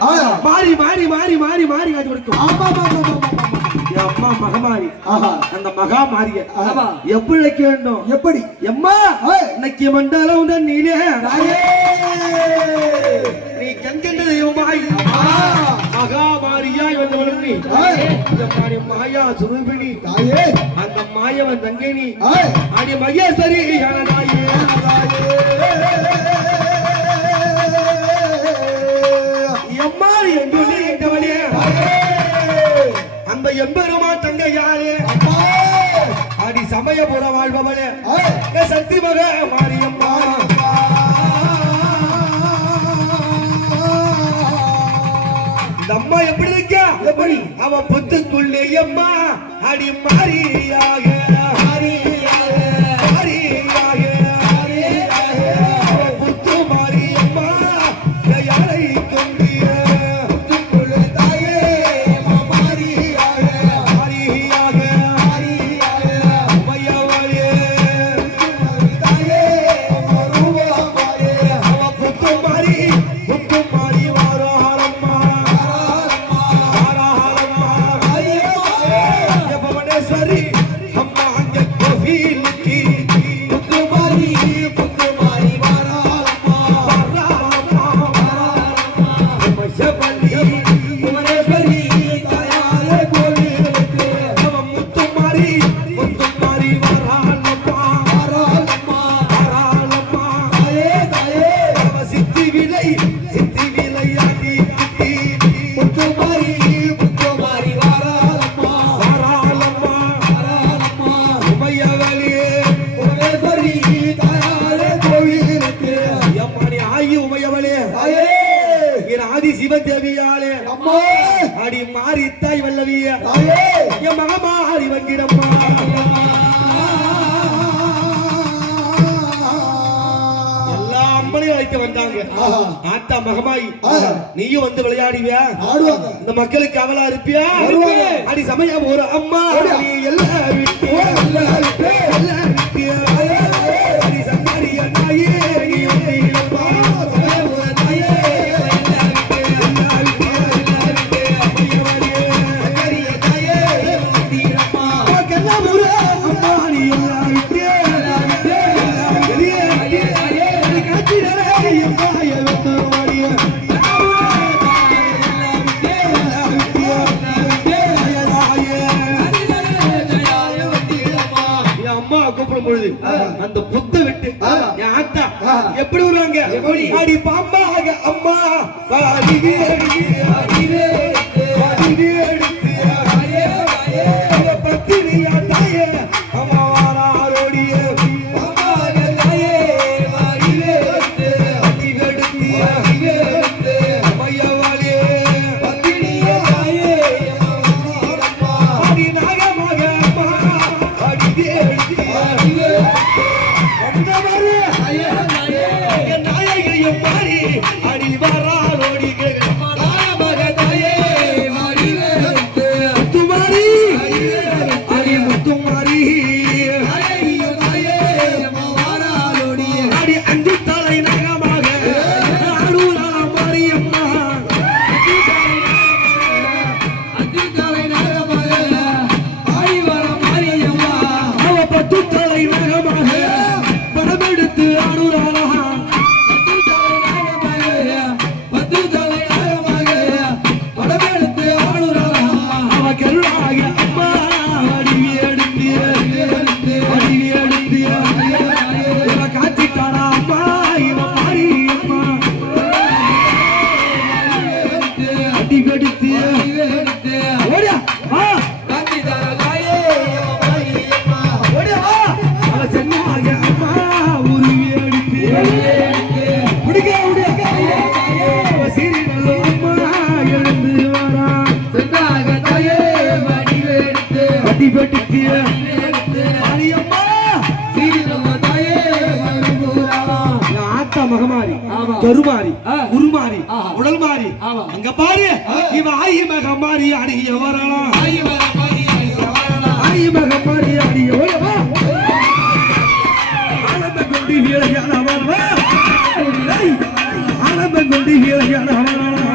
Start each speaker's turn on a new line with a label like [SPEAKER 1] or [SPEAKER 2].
[SPEAKER 1] மாறி மாறி மாறி மாறி மாறி காட்சி கொடுக்கும்.
[SPEAKER 2] ஆமா ஆமா ஆமா
[SPEAKER 1] அம்மா மகமாரி
[SPEAKER 2] ஆஹா.
[SPEAKER 1] அந்த மகா
[SPEAKER 2] ஆமா.
[SPEAKER 1] எப்படி வைக்க வேண்டும்?
[SPEAKER 2] எப்படி?
[SPEAKER 1] எம்மா. இன்னைக்கு மண்டலம் தான் நீலே நீ கண்கண்ட தெய்வமாய். மகா மாரியாய் வந்தவளும் நீ மாயா சுரூபிணி
[SPEAKER 2] தாயே
[SPEAKER 1] அந்த மாயவன் தங்கை நீ. அடி மகேஸ்வரி தாயே எம்மா என்று எங்கவளே அந்த எம்பெருமா தங்கை யாரே அடி சமயபுர வாழ்பவளே. சக்தி மக மாரியம்மா. அம்மா எப்படி இருக்கா?
[SPEAKER 2] எப்படி?
[SPEAKER 1] அவ புத்துக்குள்ளே அம்மா அடி மாரியாக அடி மாறி தாய் வல்லவிய என் மகமாரி வங்கிடம்மா எல்லா அழைத்து வந்தாங்க. ஆத்தா மகமாயி. நீயும் வந்து விளையாடுவியா இந்த மக்களுக்கு அவளா இருப்பியா. அடி சமயம் ஒரு அம்மா? எல்லாம்
[SPEAKER 2] விட்டு.
[SPEAKER 1] பொழுது அந்த புத்த விட்டு என் ஆத்தா எப்படி வருவாங்க? அடி பாம்பாக அம்மா வாடிவே வாடிவே வாடிவே கருமாரி உருமாரி உடல் மாறி ஆயி மகமாரி அடிய வரலாம் ஆயி மகமாரி அடிய வரவா ஆனந்த கொண்டு ஹீழையான வரவா ஆனந்த கொண்டு ஹீழையான வரவா